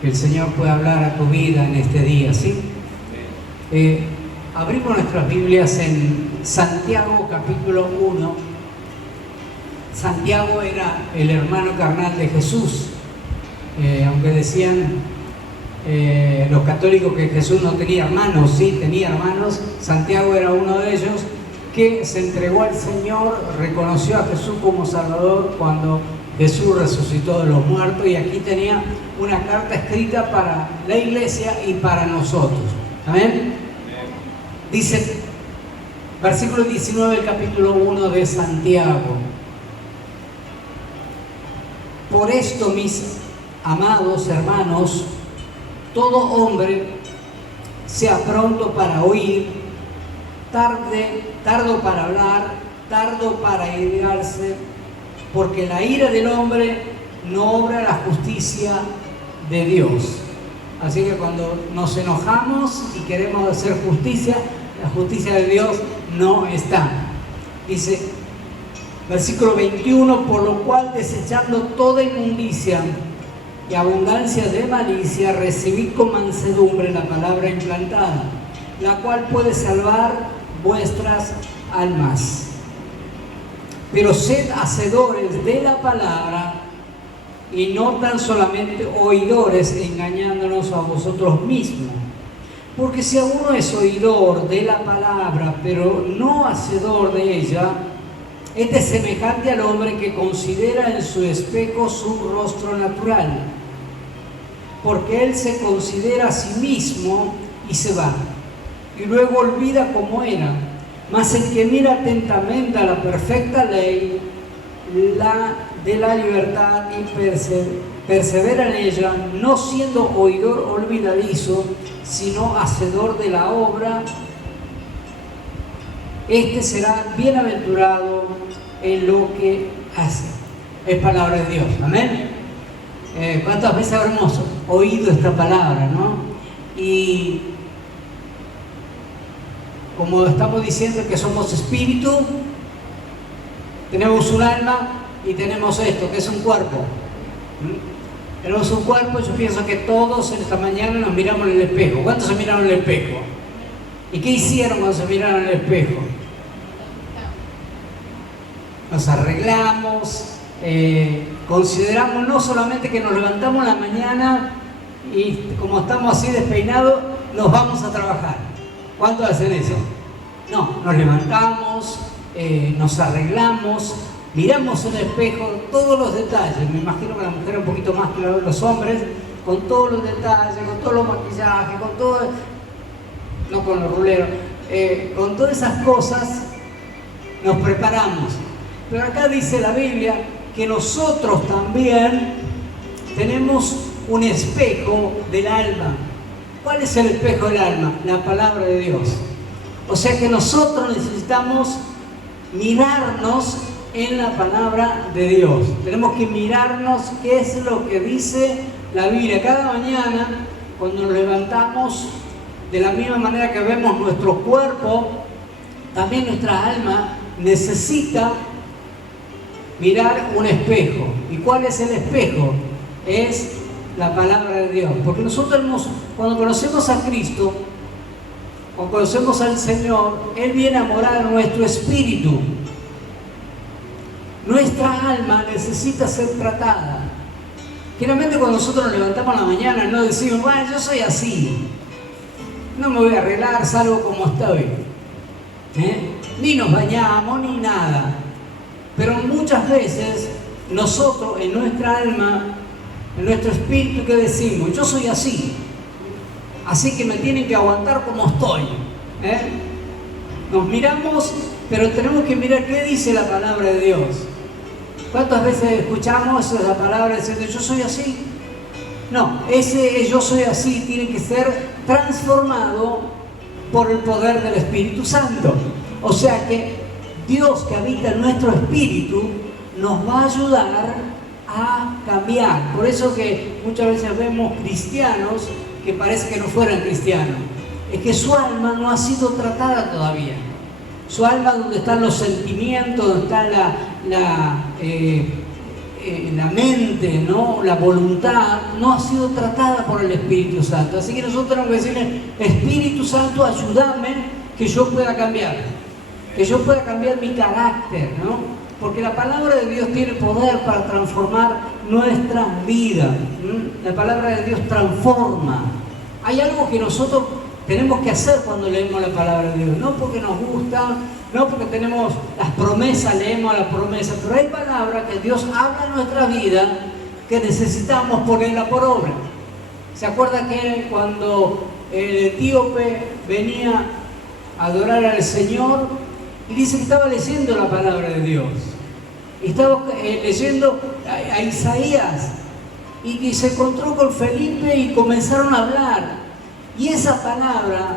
Que el Señor pueda hablar a tu vida en este día, ¿sí? Abrimos nuestras Biblias en Santiago capítulo 1. Santiago era el hermano carnal de Jesús. Aunque decían los católicos que Jesús no tenía hermanos, sí, tenía hermanos. Santiago era uno de ellos que se entregó al Señor, reconoció a Jesús como Salvador cuando Jesús resucitó de los muertos, y aquí tenía una carta escrita para la iglesia y para nosotros. Amén. Dice, versículo 19 del capítulo 1 de Santiago: por esto, mis amados hermanos, todo hombre sea pronto para oír, tardo para hablar, tardo para irarse, porque la ira del hombre no obra la justicia de Dios. Así que cuando nos enojamos y queremos hacer justicia, la justicia de Dios no está. Dice, versículo 21, por lo cual, desechando toda inmundicia y abundancia de malicia, recibid con mansedumbre la palabra implantada, la cual puede salvar vuestras almas. Pero sed hacedores de la palabra y no tan solamente oidores, engañándonos a vosotros mismos. Porque si alguno es oidor de la palabra, pero no hacedor de ella, este es semejante al hombre que considera en su espejo su rostro natural, porque él se considera a sí mismo y se va, y luego olvida cómo era. Mas el que mira atentamente a la perfecta ley, la de la libertad, y persevera en ella, no siendo oidor olvidadizo, sino hacedor de la obra, este será bienaventurado en lo que hace. Es palabra de Dios. Amén. ¿Cuántas veces habremos oído esta palabra, no? Y como estamos diciendo que somos espíritu, tenemos un alma y tenemos esto, que es un cuerpo. Tenemos un cuerpo. Yo pienso que todos en esta mañana nos miramos en el espejo. ¿Cuántos se miraron en el espejo? ¿Y qué hicieron cuando se miraron en el espejo? Nos arreglamos, consideramos no solamente que nos levantamos en la mañana y como estamos así despeinados, nos vamos a trabajar. ¿Cuántos hacen eso? No, nos levantamos, nos arreglamos, miramos en el espejo todos los detalles. Me imagino que la mujer es un poquito más que los hombres, con todos los detalles, con todos los maquillajes, con todo, no con los ruleros, con todas esas cosas nos preparamos. Pero acá dice la Biblia que nosotros también tenemos un espejo del alma. ¿Cuál es el espejo del alma? La palabra de Dios. O sea que nosotros necesitamos mirarnos en la palabra de Dios. Tenemos que mirarnos qué es lo que dice la Biblia. Cada mañana, cuando nos levantamos, de la misma manera que vemos nuestro cuerpo, también nuestra alma necesita mirar un espejo. ¿Y cuál es el espejo? Es la palabra de Dios. Porque nosotros cuando conocemos a Cristo, cuando conocemos al Señor, Él viene a morar en nuestro espíritu. Nuestra alma necesita ser tratada. Generalmente cuando nosotros nos levantamos en la mañana no decimos, bueno, yo soy así, no me voy a arreglar, salgo como estoy. Ni nos bañamos, ni nada. Pero muchas veces nosotros en nuestra alma, en nuestro espíritu, ¿qué decimos? Yo soy así, así que me tienen que aguantar como estoy. Nos miramos, pero tenemos que mirar qué dice la palabra de Dios. ¿Cuántas veces escuchamos la palabra diciendo yo soy así? No, ese yo soy así tiene que ser transformado por el poder del Espíritu Santo. O sea que Dios que habita en nuestro espíritu nos va a ayudar a cambiar. Por eso que muchas veces vemos cristianos que parece que no fueran cristianos. Es que su alma no ha sido tratada todavía. Su alma, donde están los sentimientos, donde está la mente, ¿no? La voluntad, no ha sido tratada por el Espíritu Santo. Así que nosotros tenemos que decirle, Espíritu Santo, ayúdame que yo pueda cambiar. Que yo pueda cambiar mi carácter, ¿no? Porque la palabra de Dios tiene poder para transformar nuestras vidas. La palabra de Dios transforma. Hay algo que nosotros tenemos que hacer cuando leemos la palabra de Dios, no porque nos gusta, no porque tenemos las promesas, leemos las promesas, pero hay palabras que Dios habla en nuestra vida que necesitamos ponerla por obra. ¿Se acuerda que cuando el etíope venía a adorar al Señor y dice que estaba leyendo la palabra de Dios? Estaba leyendo a Isaías y que se encontró con Felipe y comenzaron a hablar. Y esa palabra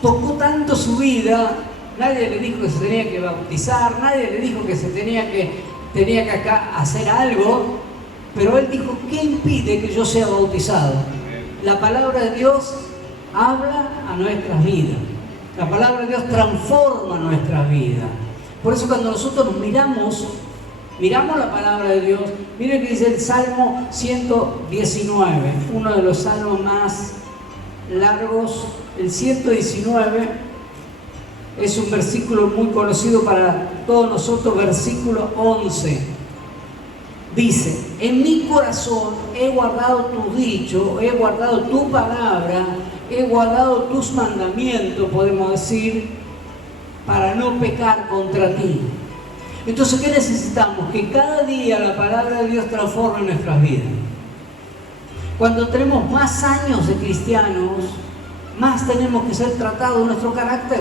tocó tanto su vida. Nadie le dijo que se tenía que bautizar, nadie le dijo que se tenía que acá hacer algo, pero él dijo, ¿qué impide que yo sea bautizado? La palabra de Dios habla a nuestras vidas. La palabra de Dios transforma nuestras vidas. Por eso cuando nosotros miramos la palabra de Dios, miren que dice el Salmo 119, uno de los salmos más largos. El 119 es un versículo muy conocido para todos nosotros, versículo 11. Dice, en mi corazón he guardado tu dicho, he guardado tu palabra, he guardado tus mandamientos, podemos decir, para no pecar contra ti. Entonces, ¿qué necesitamos? Que cada día la palabra de Dios transforme nuestras vidas. Cuando tenemos más años de cristianos, más tenemos que ser tratados de nuestro carácter.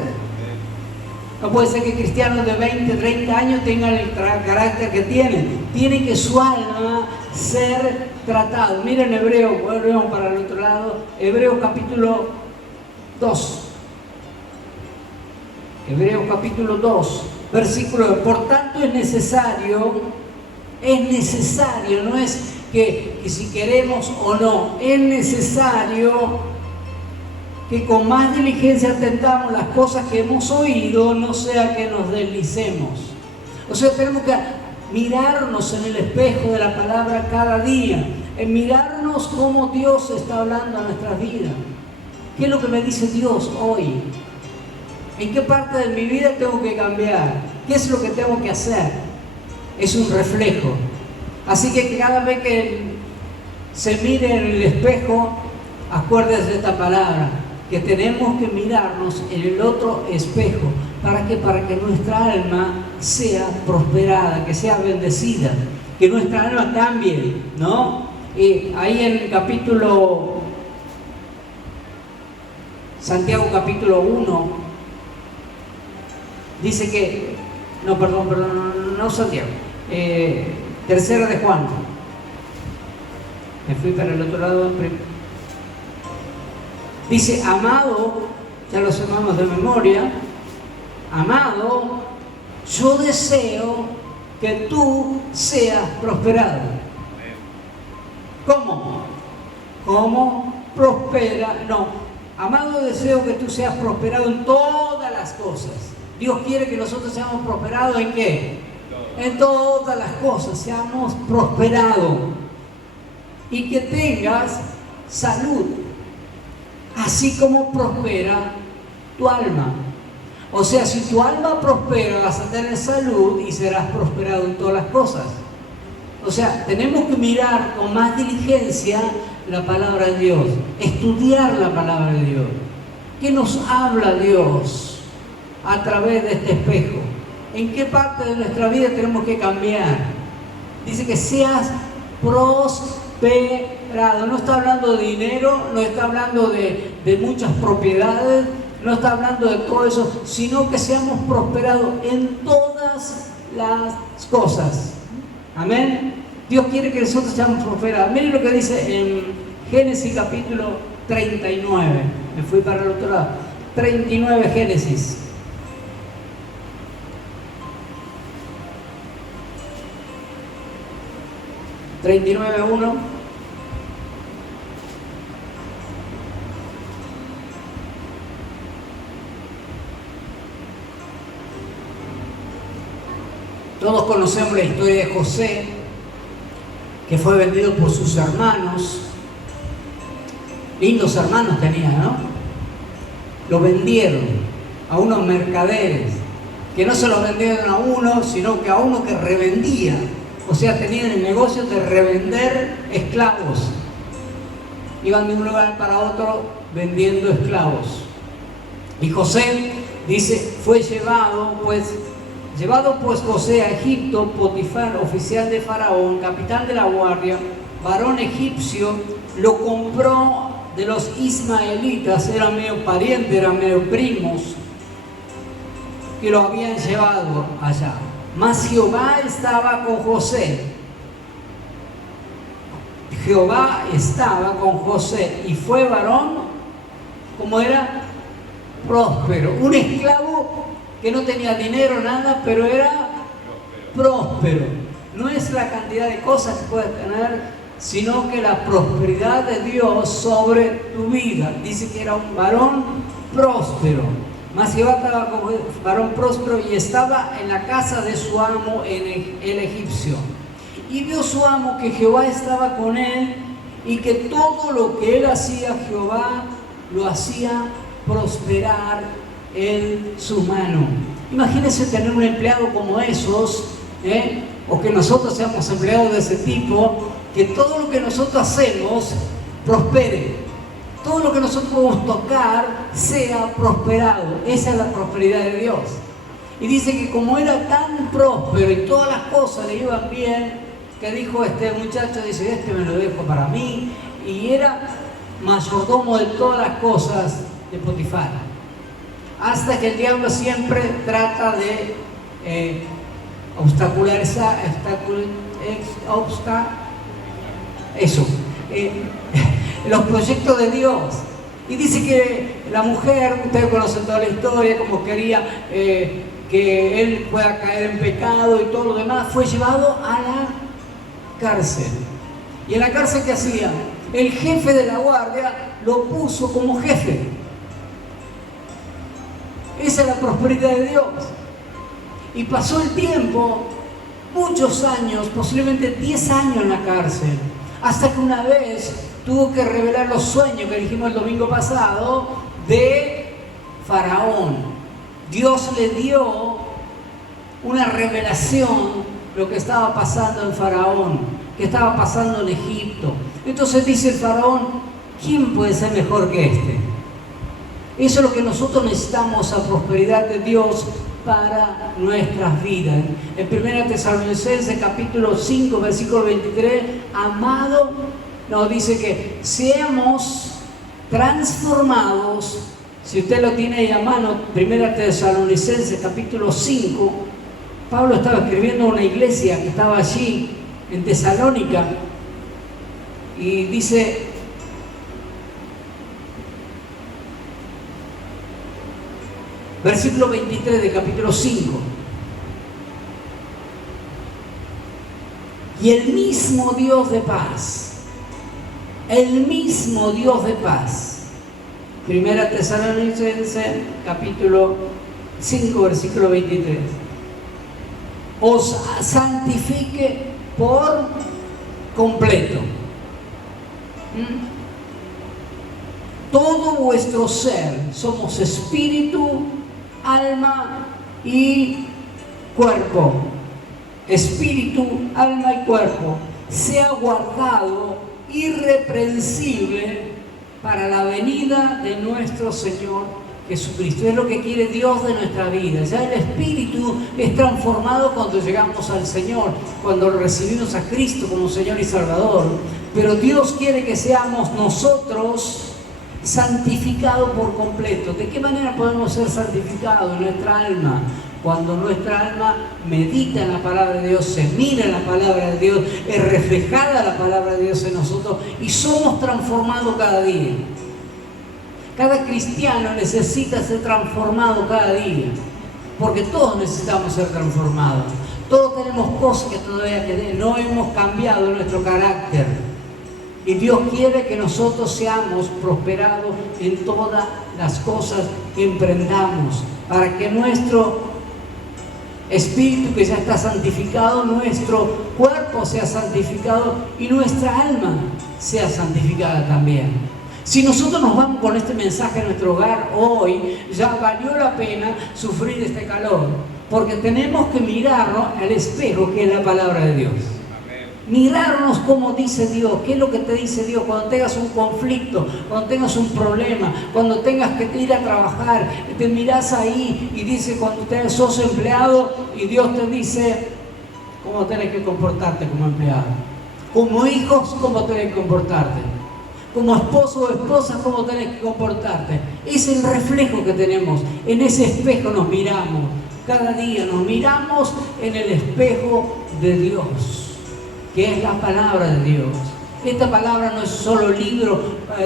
No puede ser que cristianos de 20, 30 años tengan el carácter que tienen. Tiene que su alma ser tratado. Miren Hebreos, volvemos para el otro lado, Hebreos capítulo 2. Hebreos capítulo 2, versículo 2. Por tanto es necesario, no es que si queremos o no, es necesario que con más diligencia atendamos las cosas que hemos oído, no sea que nos deslicemos. O sea, tenemos que mirarnos en el espejo de la palabra cada día, en mirarnos cómo Dios está hablando a nuestras vidas. ¿Qué es lo que me dice Dios hoy? ¿En qué parte de mi vida tengo que cambiar? ¿Qué es lo que tengo que hacer? Es un reflejo. Así que cada vez que se mire en el espejo, acuérdese de esta palabra, que tenemos que mirarnos en el otro espejo. ¿Para qué? Para que nuestra alma sea prosperada, que sea bendecida, que nuestra alma cambie, ¿no? Y ahí en el capítulo, Santiago capítulo 1, dice que, no Santiago, tercera de Juan. Me fui para el otro lado. Dice, amado, ya lo sabemos de memoria, amado, yo deseo que tú seas prosperado. ¿Cómo? ¿Cómo prospera? No, amado, deseo que tú seas prosperado en todas las cosas. Dios quiere que nosotros seamos prosperados ¿en qué? En todas las cosas, seamos prosperados. Y que tengas salud, así como prospera tu alma. O sea, si tu alma prospera, vas a tener salud y serás prosperado en todas las cosas. O sea, tenemos que mirar con más diligencia la palabra de Dios, estudiar la palabra de Dios. ¿Qué nos habla Dios a través de este espejo? ¿En qué parte de nuestra vida tenemos que cambiar? Dice que seas prosperado. No está hablando de dinero, no está hablando de muchas propiedades, no está hablando de todo eso, sino que seamos prosperados en todas las cosas. Amén. Dios quiere que nosotros seamos prosperados. Miren lo que dice en Génesis capítulo 39. Me fui para el otro lado. 39 Génesis. (39:1). Todos conocemos la historia de José, que fue vendido por sus hermanos. Lindos hermanos tenía, ¿no? Lo vendieron a unos mercaderes, que no se lo vendieron a uno, sino que a uno que revendía. O sea, tenían el negocio de revender esclavos. Iban de un lugar para otro vendiendo esclavos. Y José, dice, fue llevado pues José a Egipto. Potifar, oficial de Faraón, capitán de la guardia, varón egipcio, lo compró de los ismaelitas, eran medio parientes, eran medio primos, que lo habían llevado allá. Mas Jehová estaba con José. Jehová estaba con José y fue varón, como era, próspero. Un esclavo que no tenía dinero, nada, pero era próspero. No es la cantidad de cosas que puedes tener, sino que la prosperidad de Dios sobre tu vida. Dice que era un varón próspero. Mas Jehová estaba como varón próspero y estaba en la casa de su amo, el egipcio. Y vio su amo que Jehová estaba con él y que todo lo que él hacía, Jehová lo hacía prosperar en su mano. Imagínense tener un empleado como esos, o que nosotros seamos empleados de ese tipo, que todo lo que nosotros hacemos prospere. Todo lo que nosotros podemos tocar sea prosperado. Esa es la prosperidad de Dios. Y dice que como era tan próspero y todas las cosas le iban bien, que dijo este muchacho, dice, este me lo dejo para mí, y era mayordomo de todas las cosas de Potifar. Hasta que el diablo siempre trata de obstaculizar los proyectos de Dios. Y dice que la mujer, ustedes conocen toda la historia, como quería que él pueda caer en pecado y todo lo demás, fue llevado a la cárcel. ¿Y en la cárcel qué hacía? El jefe de la guardia lo puso como jefe. Esa es la prosperidad de Dios. Y pasó el tiempo, muchos años, posiblemente 10 años en la cárcel, hasta que una vez tuvo que revelar los sueños que dijimos el domingo pasado de Faraón. Dios le dio una revelación lo que estaba pasando en Faraón, que estaba pasando en Egipto. Entonces dice el Faraón, ¿quién puede ser mejor que este? Eso es lo que nosotros necesitamos, la prosperidad de Dios para nuestras vidas. En 1 Tesalonicenses capítulo 5, versículo 23, amado, nos dice que seamos transformados. Si usted lo tiene ahí a mano, 1 Tesalonicenses capítulo 5, Pablo estaba escribiendo a una iglesia que estaba allí en Tesalónica y dice, versículo 23 de capítulo 5, y el mismo Dios de paz, Primera Tesalonicenses capítulo 5 versículo 23, os santifique por completo. Todo vuestro ser, somos espíritu, alma y cuerpo. Espíritu, alma y cuerpo, sea guardado irreprensible para la venida de nuestro Señor Jesucristo. Es lo que quiere Dios de nuestra vida. Ya el espíritu es transformado cuando llegamos al Señor, cuando recibimos a Cristo como Señor y Salvador. Pero Dios quiere que seamos nosotros santificados por completo. ¿De qué manera podemos ser santificados? En nuestra alma. Cuando nuestra alma medita en la palabra de Dios, se mira en la palabra de Dios, es reflejada la palabra de Dios en nosotros y somos transformados cada día. Cada cristiano necesita ser transformado cada día, porque todos necesitamos ser transformados. Todos tenemos cosas que todavía no hemos cambiado nuestro carácter. Y Dios quiere que nosotros seamos prosperados en todas las cosas que emprendamos, para que nuestro espíritu que ya está santificado, nuestro cuerpo sea santificado y nuestra alma sea santificada también. Si nosotros nos vamos con este mensaje a nuestro hogar hoy, ya valió la pena sufrir este calor, porque tenemos que mirarnos al espejo que es la palabra de Dios. Mirarnos como dice Dios, qué es lo que te dice Dios cuando tengas un conflicto, cuando tengas un problema, cuando tengas que ir a trabajar, te mirás ahí y dice cuando sos empleado y Dios te dice cómo tenés que comportarte como empleado, como hijos cómo tenés que comportarte, como esposo o esposa cómo tenés que comportarte. Es el reflejo que tenemos, en ese espejo nos miramos, cada día nos miramos en el espejo de Dios, que es la palabra de Dios. Esta palabra no es solo libro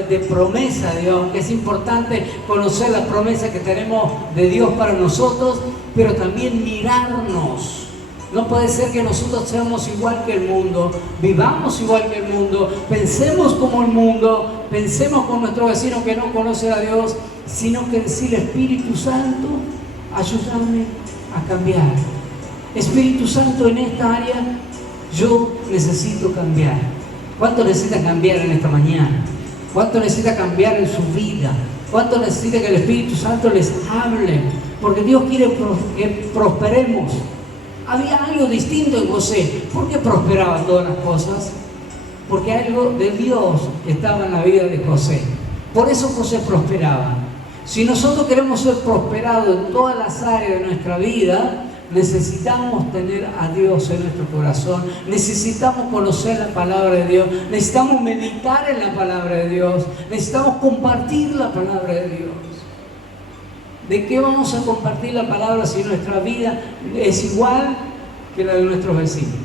de promesa de Dios, que es importante conocer las promesas que tenemos de Dios para nosotros, pero también mirarnos. No puede ser que nosotros seamos igual que el mundo, vivamos igual que el mundo, pensemos como el mundo, pensemos con nuestro vecino que no conoce a Dios, sino que decir: Espíritu Santo, ayúdame a cambiar. Espíritu Santo, en esta área yo necesito cambiar. ¿Cuánto necesita cambiar en esta mañana? ¿Cuánto necesita cambiar en su vida? ¿Cuánto necesita que el Espíritu Santo les hable? Porque Dios quiere que prosperemos. Había algo distinto en José. ¿Por qué prosperaban todas las cosas? Porque algo de Dios estaba en la vida de José. Por eso José prosperaba. Si nosotros queremos ser prosperados en todas las áreas de nuestra vida, necesitamos tener a Dios en nuestro corazón, necesitamos conocer la palabra de Dios, necesitamos meditar en la palabra de Dios, necesitamos compartir la palabra de Dios. ¿De qué vamos a compartir la palabra si nuestra vida es igual que la de nuestros vecinos?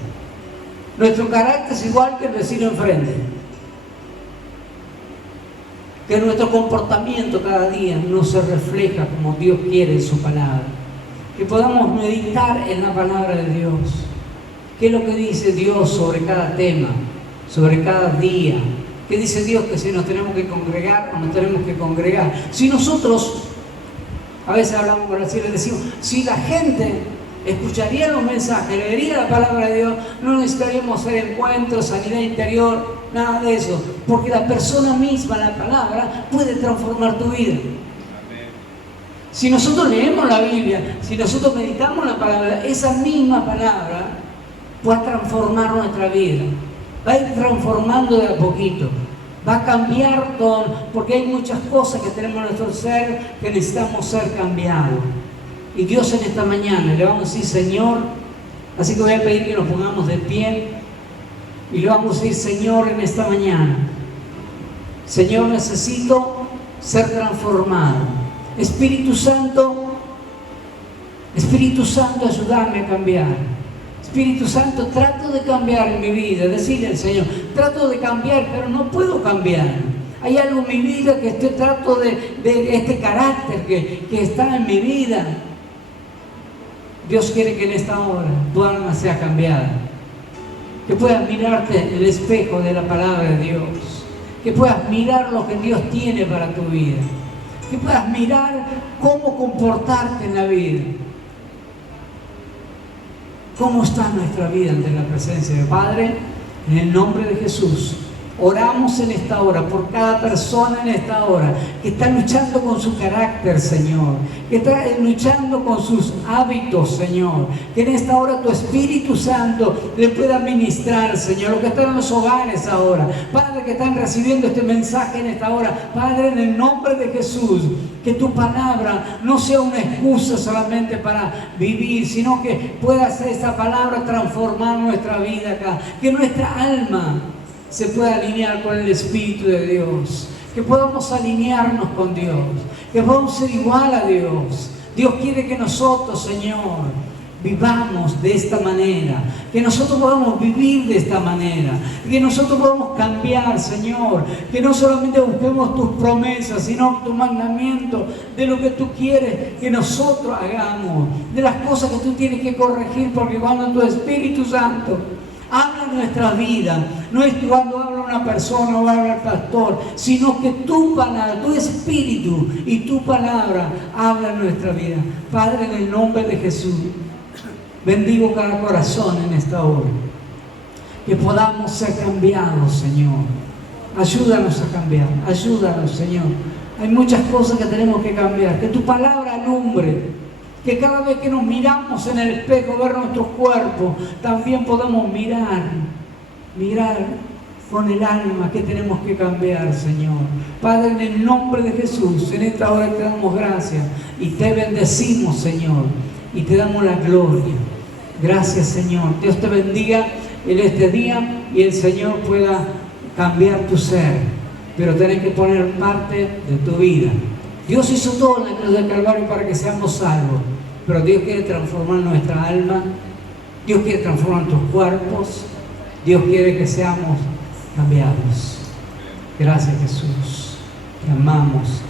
Nuestro carácter es igual que el vecino enfrente. Que nuestro comportamiento cada día no se refleja como Dios quiere en su palabra. Que podamos meditar en la palabra de Dios. ¿Qué es lo que dice Dios sobre cada tema, sobre cada día? ¿Qué dice Dios que si nos tenemos que congregar o no tenemos que congregar? Si nosotros, a veces hablamos con el cielo y decimos, si la gente escucharía los mensajes, leería la palabra de Dios, no necesitaríamos hacer encuentros, sanidad interior, nada de eso. Porque la persona misma, la palabra, puede transformar tu vida. Si nosotros leemos la Biblia, si nosotros meditamos la palabra, esa misma palabra va a transformar nuestra vida, va a ir transformando de a poquito, va a cambiar todo, porque hay muchas cosas que tenemos en nuestro ser que necesitamos ser cambiados. Y Dios en esta mañana le vamos a decir: Señor, así que voy a pedir que nos pongamos de pie y le vamos a decir: Señor, en esta mañana, Señor, necesito ser transformado. Espíritu Santo, ayúdame a cambiar. Espíritu Santo, trato de cambiar en mi vida. Decirle al Señor: trato de cambiar, pero no puedo cambiar. Hay algo en mi vida que trato de este carácter que está en mi vida. Dios quiere que en esta hora tu alma sea cambiada. Que puedas mirarte en el espejo de la palabra de Dios. Que puedas mirar lo que Dios tiene para tu vida. Que puedas mirar cómo comportarte en la vida. ¿Cómo está nuestra vida ante la presencia del Padre? En el nombre de Jesús, oramos en esta hora por cada persona en esta hora que está luchando con su carácter, Señor, que está luchando con sus hábitos, Señor, que en esta hora tu Espíritu Santo le pueda ministrar, Señor, los que están en los hogares ahora, Padre, que están recibiendo este mensaje en esta hora, Padre, en el nombre de Jesús, que tu palabra no sea una excusa solamente para vivir, sino que pueda ser esa palabra transformar nuestra vida acá, que nuestra alma se pueda alinear con el Espíritu de Dios, que podamos alinearnos con Dios, que podamos ser igual a Dios. Dios quiere que nosotros, Señor, vivamos de esta manera, que nosotros podamos vivir de esta manera, que nosotros podamos cambiar, Señor, que no solamente busquemos tus promesas, sino tu mandamiento, de lo que tú quieres que nosotros hagamos, de las cosas que tú tienes que corregir, porque cuando tu Espíritu Santo habla en nuestra vida, no es cuando habla una persona o habla el pastor, sino que tu palabra, tu Espíritu y tu palabra habla en nuestra vida. Padre, en el nombre de Jesús, bendigo cada corazón en esta hora. que podamos ser cambiados, Señor. Ayúdanos a cambiar, ayúdanos, Señor. Hay muchas cosas que tenemos que cambiar, que tu palabra alumbre, que cada vez que nos miramos en el espejo, ver nuestros cuerpos, también podamos mirar con el alma que tenemos que cambiar, Señor. Padre, en el nombre de Jesús, en esta hora te damos gracias y te bendecimos, Señor, y te damos la gloria. Gracias, Señor. Dios te bendiga en este día y el Señor pueda cambiar tu ser, pero tenés que poner parte de tu vida. Dios hizo todo en la cruz del Calvario para que seamos salvos, pero Dios quiere transformar nuestra alma, Dios quiere transformar nuestros cuerpos, Dios quiere que seamos cambiados. Gracias, Jesús. Te amamos.